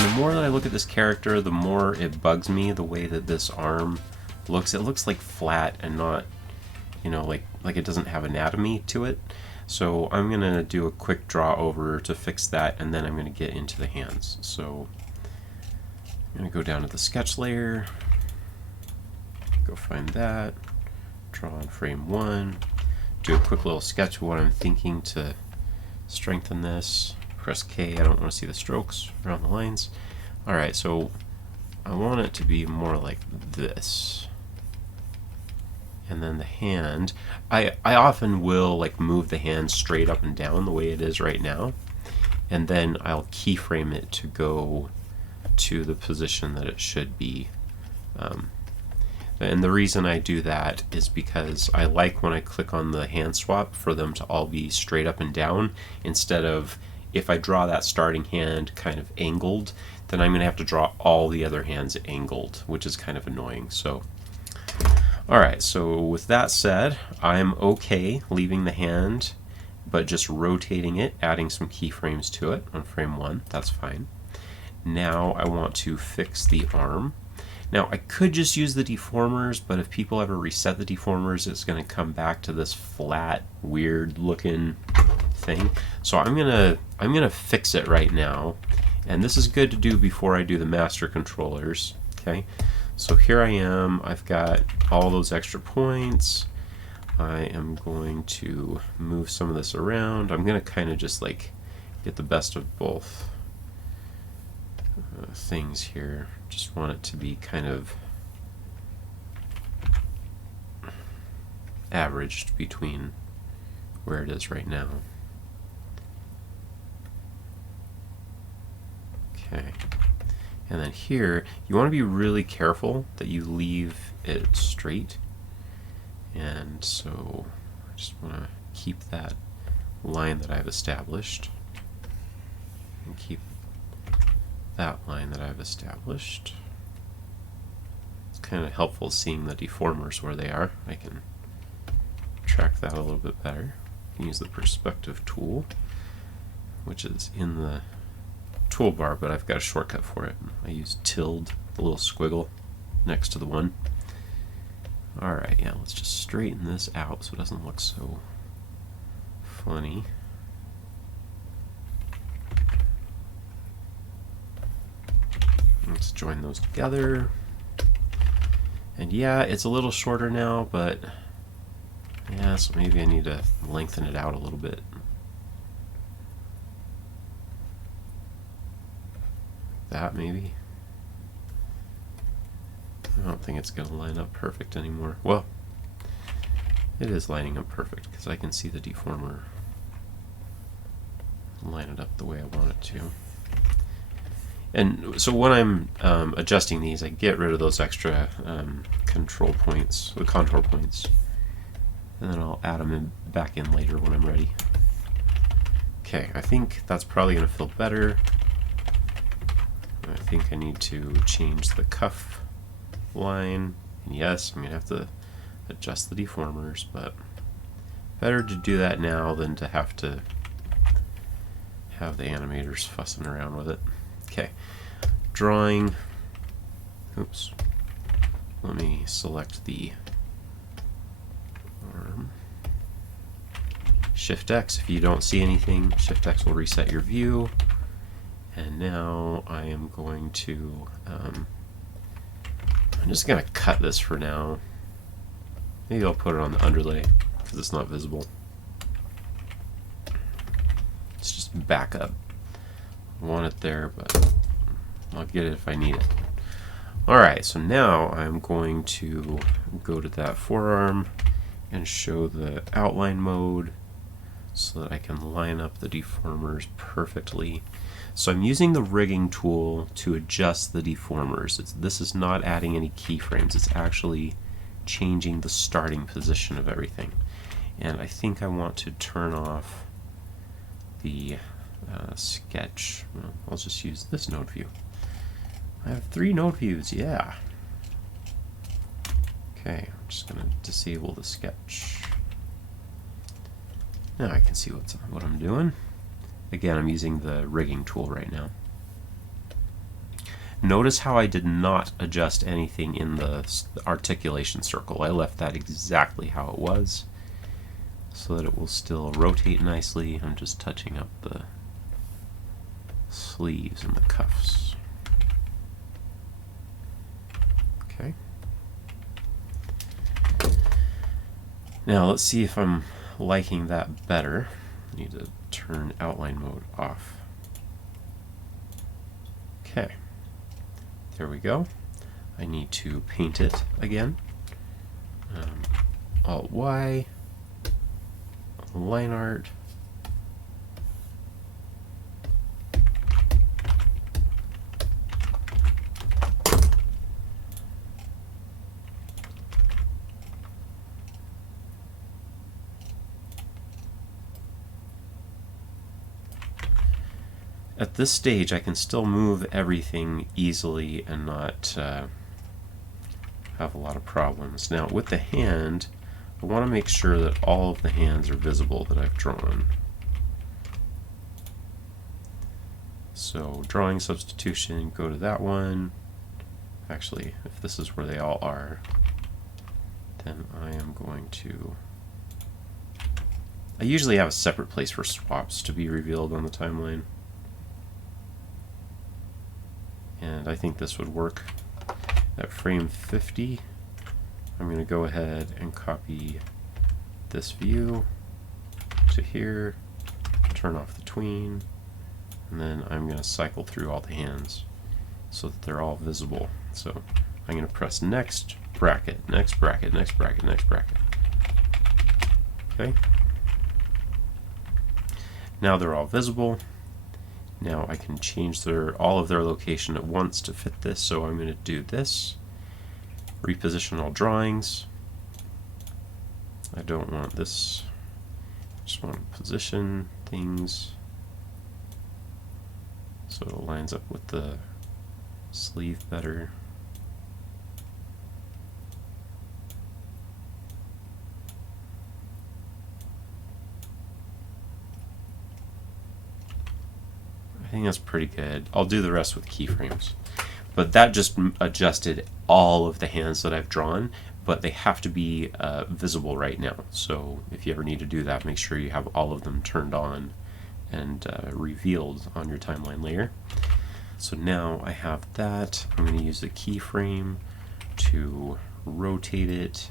And the more that I look at this character, the more it bugs me the way that this arm looks. It looks like flat and not, you know, like it doesn't have anatomy to it. So I'm going to do a quick draw over to fix that, and then I'm going to get into the hands. So I'm going to go down to the sketch layer, go find that, draw on frame 1, do a quick little sketch of what I'm thinking to strengthen this. Press K, I don't want to see the strokes around the lines. Alright, so I want it to be more like this. And then the hand, I often will like move the hand straight up and down the way it is right now, and then I'll keyframe it to go to the position that it should be. And the reason I do that is because I like when I click on the hand swap for them to all be straight up and down, instead of, if I draw that starting hand kind of angled, then I'm going to have to draw all the other hands angled, which is kind of annoying. So alright, so with that said, I'm okay leaving the hand, but just rotating it, adding some keyframes to it on frame 1, that's fine. Now I want to fix the arm. Now I could just use the deformers, but if people ever reset the deformers, it's going to come back to this flat, weird looking thing. So I'm gonna fix it right now, and this is good to do before I do the master controllers. Okay. So here I am, I've got all those extra points. I am going to move some of this around. I'm going to kind of just like get the best of both things here. Just want it to be kind of averaged between where it is right now. Okay. And then here, you want to be really careful that you leave it straight. And so I just want to keep that line that I've established, and keep that line that I've established. It's kind of helpful seeing the deformers where they are. I can track that a little bit better. I can use the perspective tool, which is in the toolbar, but I've got a shortcut for it. I use tilde, the little squiggle next to the 1. Alright, yeah, let's just straighten this out so it doesn't look so funny. Let's join those together. And yeah, it's a little shorter now, but yeah, so maybe I need to lengthen it out a little bit. That maybe. I don't think it's going to line up perfect anymore. Well, it is lining up perfect because I can see the deformer line it up the way I want it to. And so when I'm adjusting these, I get rid of those extra control points, the contour points, and then I'll add them back in later when I'm ready. Okay, I think that's probably going to feel better. I think I need to change the cuff line. And yes, I'm going to have to adjust the deformers, but better to do that now than to have the animators fussing around with it. Okay, drawing. Oops. Let me select the arm. Shift X if you don't see anything. Shift X will reset your view. And now I am going to, I'm just going to cut this for now. Maybe I'll put it on the underlay because it's not visible. It's just backup. I want it there, but I'll get it if I need it. Alright, so now I'm going to go to that forearm and show the outline mode so that I can line up the deformers perfectly. So I'm using the rigging tool to adjust the deformers. This is not adding any keyframes, it's actually changing the starting position of everything. And I think I want to turn off the sketch. Well, I'll just use this node view. I have 3 node views, yeah. Okay, I'm just going to disable the sketch. Now I can see what I'm doing. Again, I'm using the rigging tool right now. Notice how I did not adjust anything in the articulation circle. I left that exactly how it was so that it will still rotate nicely. I'm just touching up the sleeves and the cuffs. Okay. Now let's see if I'm liking that better. I need to turn outline mode off. Okay. There we go. I need to paint it again. Alt-Y, line art. At this stage, I can still move everything easily and not have a lot of problems. Now, with the hand, I want to make sure that all of the hands are visible that I've drawn. So, drawing substitution, go to that one. Actually, if this is where they all are, then I am going to... I usually have a separate place for swaps to be revealed on the timeline. And I think this would work. At frame 50, I'm going to go ahead and copy this view to here, turn off the tween, and then I'm going to cycle through all the hands so that they're all visible. So I'm going to press next bracket, next bracket, next bracket, next bracket. Okay. Now they're all visible. Now I can change all of their location at once to fit this, so I'm going to do this. Reposition all drawings. I don't want this. I just want to position things so it lines up with the sleeve better. I think that's pretty good. I'll do the rest with keyframes. But that just adjusted all of the hands that I've drawn, but they have to be visible right now. So if you ever need to do that, make sure you have all of them turned on and revealed on your timeline layer. So now I have that. I'm going to use the keyframe to rotate it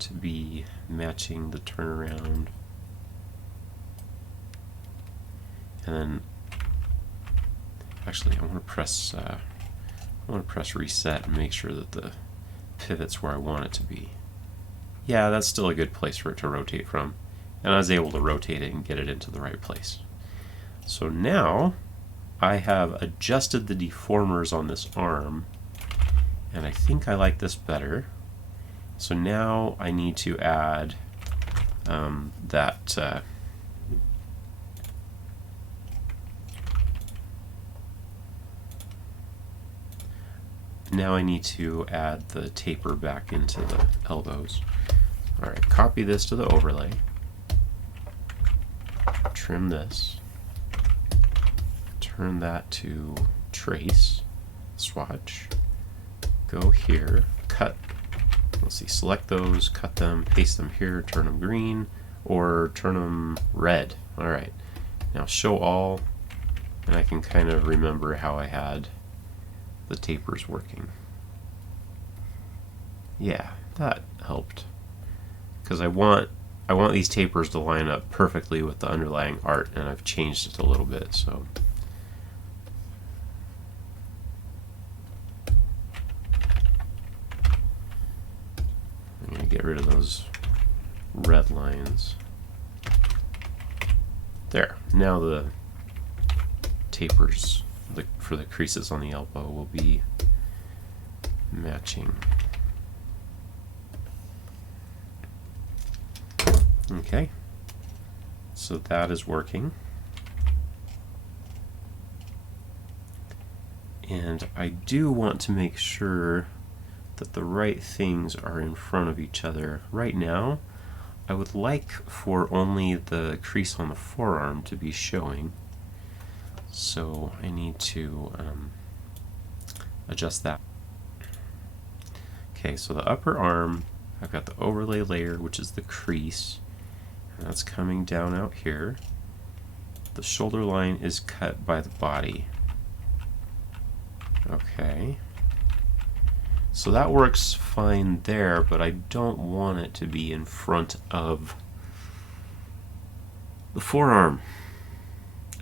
to be matching the turnaround. And then actually, I want to press reset and make sure that the pivot's where I want it to be. Yeah, that's still a good place for it to rotate from, and I was able to rotate it and get it into the right place. So now I have adjusted the deformers on this arm, and I think I like this better. So now I need to add now I need to add the taper back into the elbows. Alright, copy this to the overlay. Trim this. Turn that to trace. Swatch. Go here. Cut. Let's see, select those, cut them, paste them here, turn them green, or turn them red. Alright. Now show all, and I can kind of remember how I had the tapers working. Yeah, that helped, because I want these tapers to line up perfectly with the underlying art, and I've changed it a little bit. So I'm going to get rid of those red lines. There. Now the tapers for the creases on the elbow will be matching. Okay, so that is working. And I do want to make sure that the right things are in front of each other. Right now, I would like for only the crease on the forearm to be showing. So I need to adjust that. Okay, so the upper arm, I've got the overlay layer, which is the crease, and that's coming down out here. The shoulder line is cut by the body. Okay. So that works fine there, but I don't want it to be in front of the forearm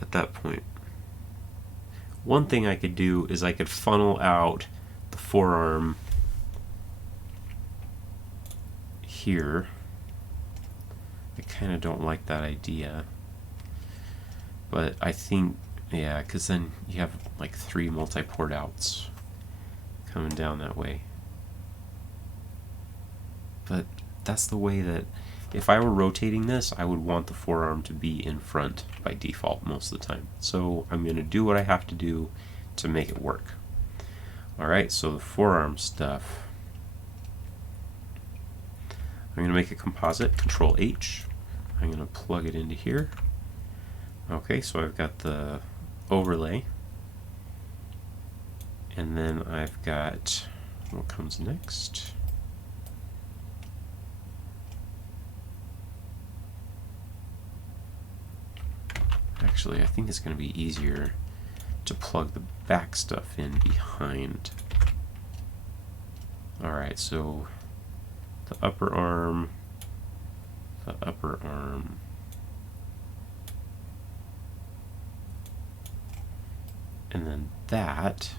at that point. One thing I could do is I could funnel out the forearm here. I kind of don't like that idea. But I think, yeah, because then you have like 3 multi-port outs coming down that way. But that's the way that, if I were rotating this, I would want the forearm to be in front by default most of the time. So I'm going to do what I have to do to make it work. Alright, so the forearm stuff. I'm going to make a composite, Control H. I'm going to plug it into here. Okay, so I've got the overlay. And then I've got what comes next. Actually, I think it's going to be easier to plug the back stuff in behind. Alright, so the upper arm, and then that,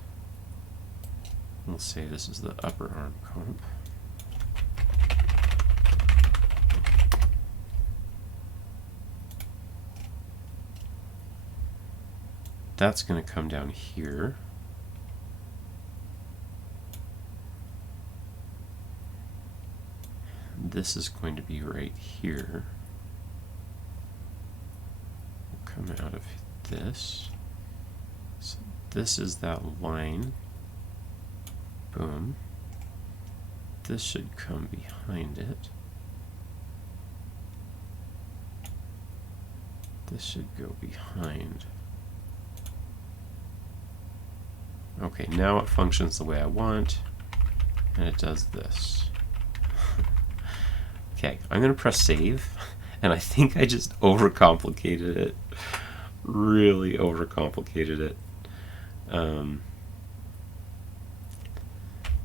we'll say this is the upper arm comp. That's going to come down here. This is going to be right here. We'll come out of this. So this is that line. Boom. This should come behind it. This should go behind. Okay, now it functions the way I want, and it does this. Okay, I'm going to press save, and I think I just overcomplicated it. Really overcomplicated it. I'm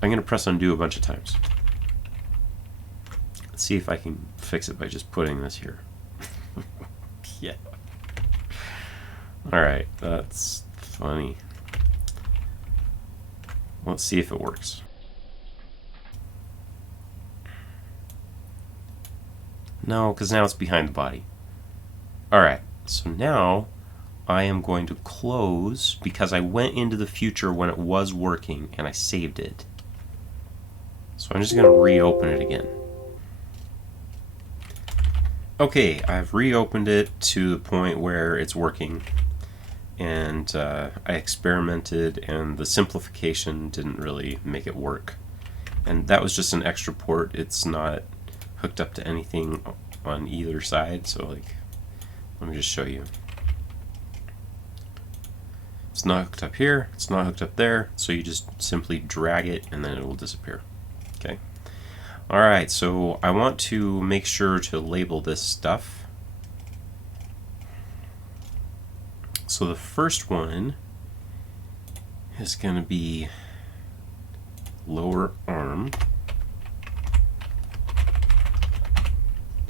going to press undo a bunch of times. Let's see if I can fix it by just putting this here. Yeah. Alright, that's funny. Let's see if it works. No, because now it's behind the body. Alright, so now I am going to close, because I went into the future when it was working and I saved it. So I'm just going to reopen it again. Okay, I've reopened it to the point where it's working. And I experimented, and the simplification didn't really make it work. And that was just an extra port. It's not hooked up to anything on either side, so like, let me just show you. It's not hooked up here, it's not hooked up there, so you just simply drag it and then it will disappear. Okay. Alright, so I want to make sure to label this stuff. So the first one is going to be lower arm,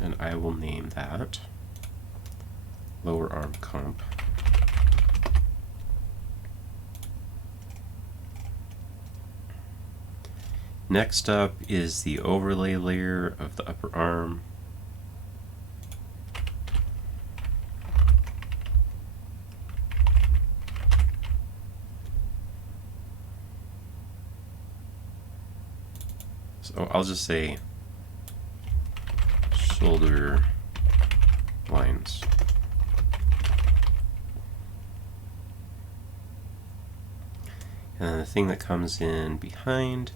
and I will name that lower arm comp. Next up is the overlay layer of the upper arm. So I'll just say shoulder lines. And then the thing that comes in behind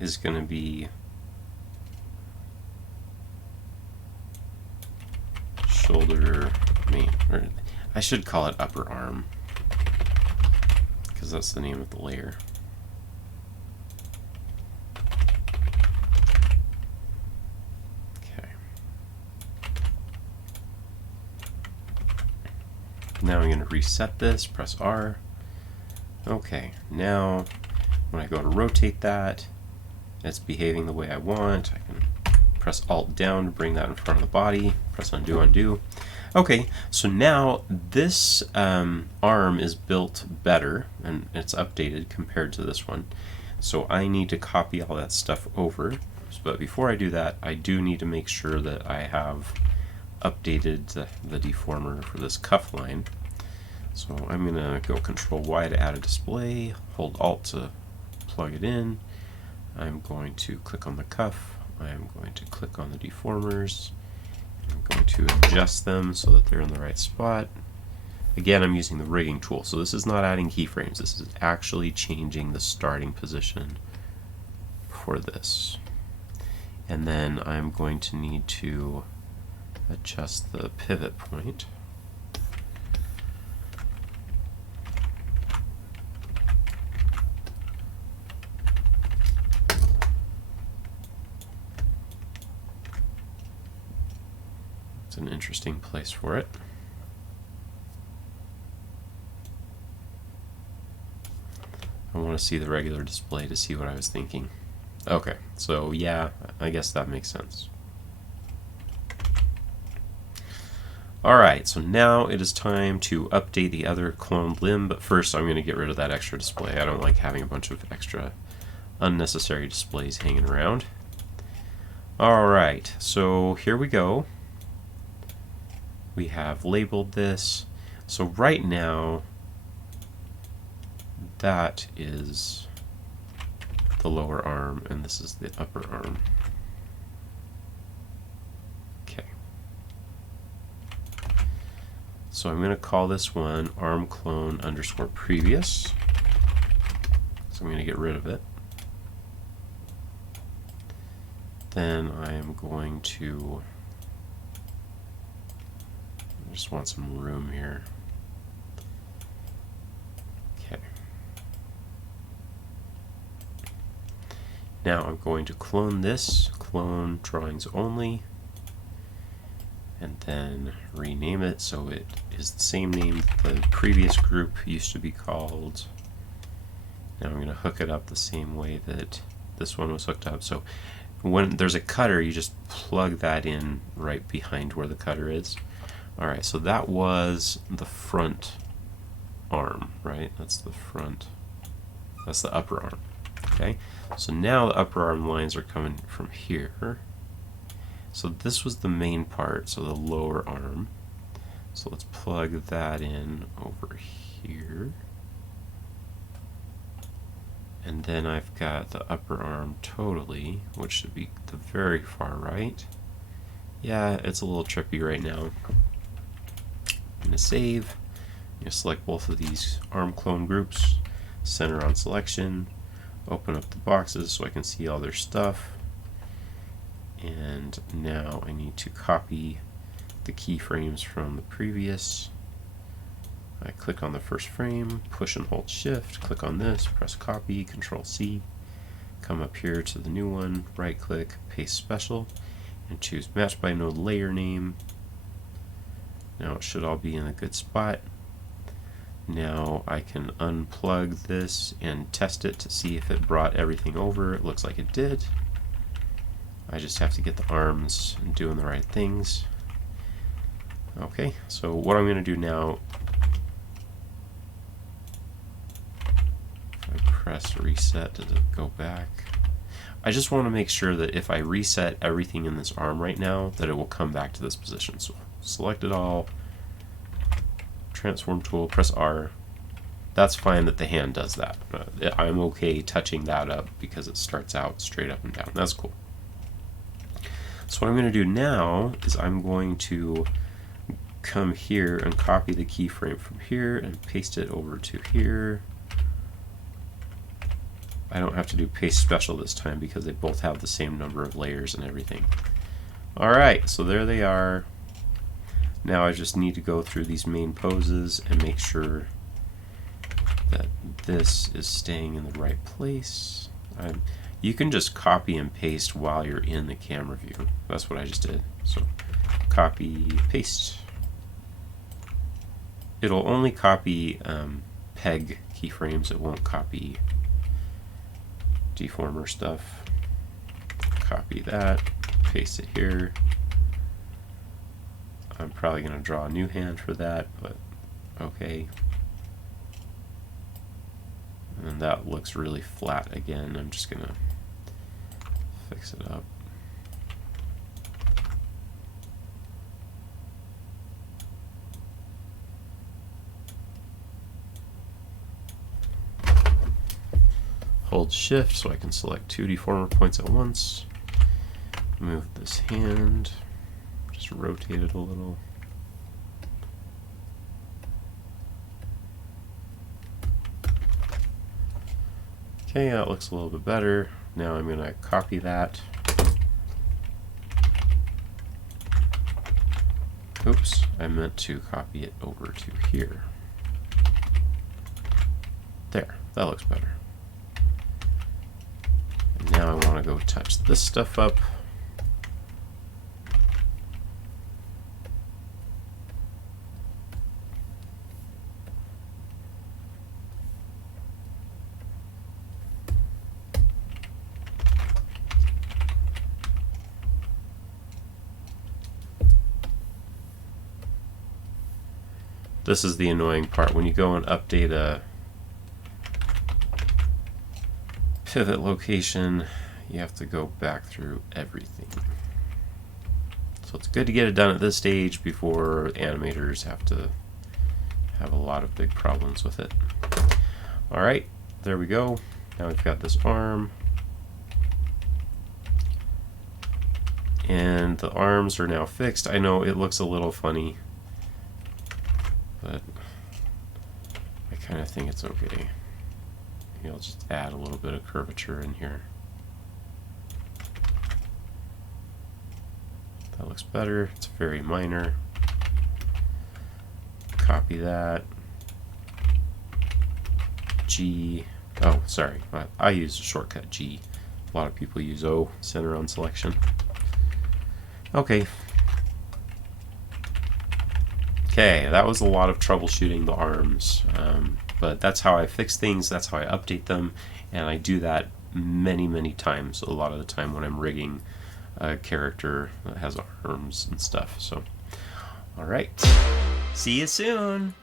is going to be shoulder main, or I should call it upper arm, because that's the name of the layer. Now I'm going to reset this, press R. Okay, now when I go to rotate that, it's behaving the way I want. I can press Alt down to bring that in front of the body, press undo, undo. Okay, so now this arm is built better and it's updated compared to this one. So I need to copy all that stuff over. But before I do that, I do need to make sure that I have updated the deformer for this cuff line. So I'm going to go Control Y to add a display, hold Alt to plug it in. I'm going to click on the cuff. I'm going to click on the deformers. I'm going to adjust them so that they're in the right spot. Again, I'm using the rigging tool, so this is not adding keyframes. This is actually changing the starting position for this. And then I'm going to need to adjust the pivot point. It's an interesting place for it. I want to see the regular display to see what I was thinking. Okay, so yeah, I guess that makes sense. Alright, so now it is time to update the other cloned limb, but first I'm going to get rid of that extra display. I don't like having a bunch of extra unnecessary displays hanging around. Alright, so here we go. We have labeled this. So right now, that is the lower arm, and this is the upper arm. Okay. So I'm going to call this one arm clone underscore previous. So I'm going to get rid of it. Then I am going to, I just want some room here. Okay. Now I'm going to clone this, clone drawings only, and then rename it so it is the same name the previous group used to be called. Now I'm going to hook it up the same way that this one was hooked up. So when there's a cutter, you just plug that in right behind where the cutter is. Alright, so that was the front arm, right? That's the front, that's the upper arm. Okay, so now the upper arm lines are coming from here. So this was the main part, so the lower arm. So let's plug that in over here. And then I've got the upper arm totally, which should be the very far right. Yeah, it's a little trippy right now. I'm going to save. I'm going to select both of these arm clone groups, center on selection, open up the boxes so I can see all their stuff. And now I need to copy the keyframes from the previous. I click on the first frame, push and hold shift, click on this, press copy, Control C, come up here to the new one, right click, paste special, and choose match by node layer name. Now it should all be in a good spot. Now I can unplug this and test it to see if it brought everything over. It looks like it did. I just have to get the arms doing the right things. Okay, so what I'm going to do now, if I press reset, does it go back? I just want to make sure that if I reset everything in this arm right now, that it will come back to this position. So select it all, transform tool, press R. That's fine that the hand does that. I'm okay touching that up because it starts out straight up and down. That's cool. So what I'm going to do now is I'm going to come here and copy the keyframe from here and paste it over to here. I don't have to do paste special this time because they both have the same number of layers and everything. Alright, so there they are. Now I just need to go through these main poses and make sure that this is staying in the right place. You can just copy and paste while you're in the camera view. That's what I just did. So copy, paste. it'll only copy peg keyframes. It won't copy deformer stuff. Copy that, paste it here. I'm probably going to draw a new hand for that, but okay. And that looks really flat again. I'm just going to fix it up. Hold shift so I can select 2 deformer points at once. Move this hand, just rotate it a little. Okay, that looks a little bit better. Now I'm going to copy that. Oops, I meant to copy it over to here. There, that looks better. And now I want to go touch this stuff up. This is the annoying part. When you go and update a pivot location, you have to go back through everything. So it's good to get it done at this stage before animators have to have a lot of big problems with it. Alright, there we go. Now we've got this arm. And the arms are now fixed. I know it looks a little funny, but I kind of think it's okay. Maybe I'll just add a little bit of curvature in here. That looks better. It's very minor. Copy that. G. Oh, sorry. I use the shortcut G. A lot of people use O, center on selection. Okay. Okay, that was a lot of troubleshooting the arms, but that's how I fix things, that's how I update them, and I do that many, many times, a lot of the time when I'm rigging a character that has arms and stuff. So, alright, see you soon!